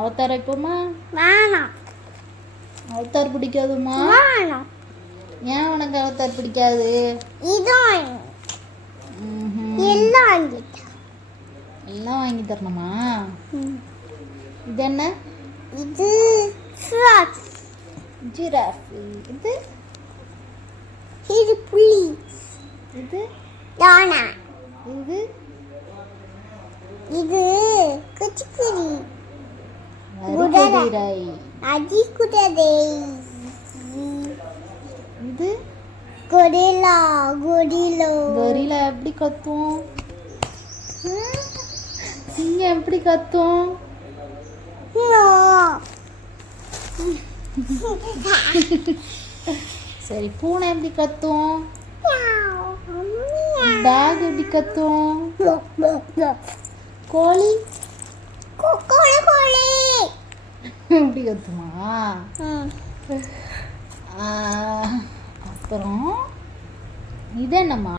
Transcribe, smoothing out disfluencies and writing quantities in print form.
Avatar வைப்போமா? வேணாம். Avatar பிடிக்காதுமா? வேணாம். ஏன் உனக்கு அவதார் பிடிக்காது? இதான் எல்லாம் வாங்கிட்டேன். எல்லாம் வாங்கி தரணுமா? இது என்ன? இது ஃப்ராக். ஜிராஃப். இது இது புலி. இது டானா. இது இது குச்சிக்குடி. குதிரை. அடி குதிரை. இது கொரில்லா. கொரில்லா. கொரில்லா எப்படி கத்தும்? சிங்கம் எப்படி கத்தும்? சரி, பூனை எப்படி கத்தும்? டாக் எப்படி கத்தும்? கோழி எப்படி கத்துமா? அப்புறம் இது என்னம்மா?